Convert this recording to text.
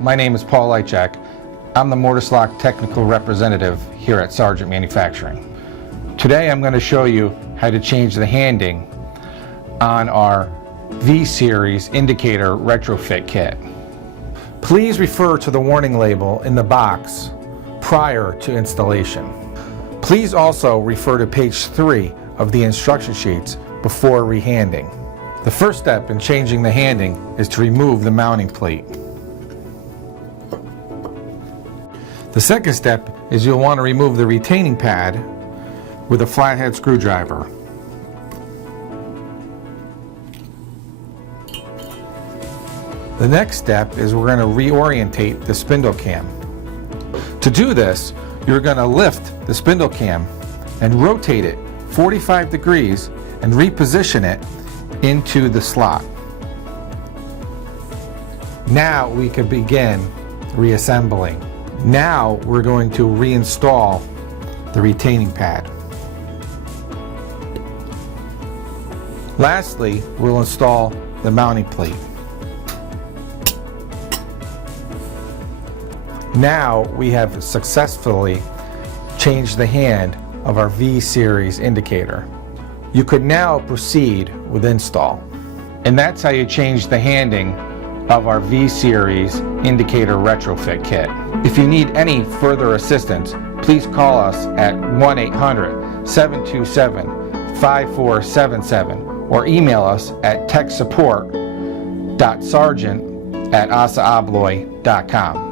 my name is Paul Lichack. I'm the Mortise Lock Technical Representative here at Sargent Manufacturing. Today I'm going to show you how to change the handing on our V-Series indicator retrofit kit. Please refer to the warning label in the box prior to installation. Please also refer to page 3 of the instruction sheets before rehanding. The first step in changing the handing is to remove the mounting plate. The second step is you'll want to remove the retaining pad with a flathead screwdriver. The next step is we're going to reorientate the spindle cam. To do this, you're going to lift the spindle cam and rotate it 45 degrees and reposition it into the slot. Now we can begin reassembling. Now we're going to reinstall the retaining pad. Lastly, we'll install the mounting plate. Now we have successfully changed the hand of our V-Series indicator. You could now proceed with install. And that's how you change the handing of our V-Series indicator retrofit kit. If you need any further assistance, please call us at 1-800-727-5477 or email us at techsupport.sargent@asaabloy.com.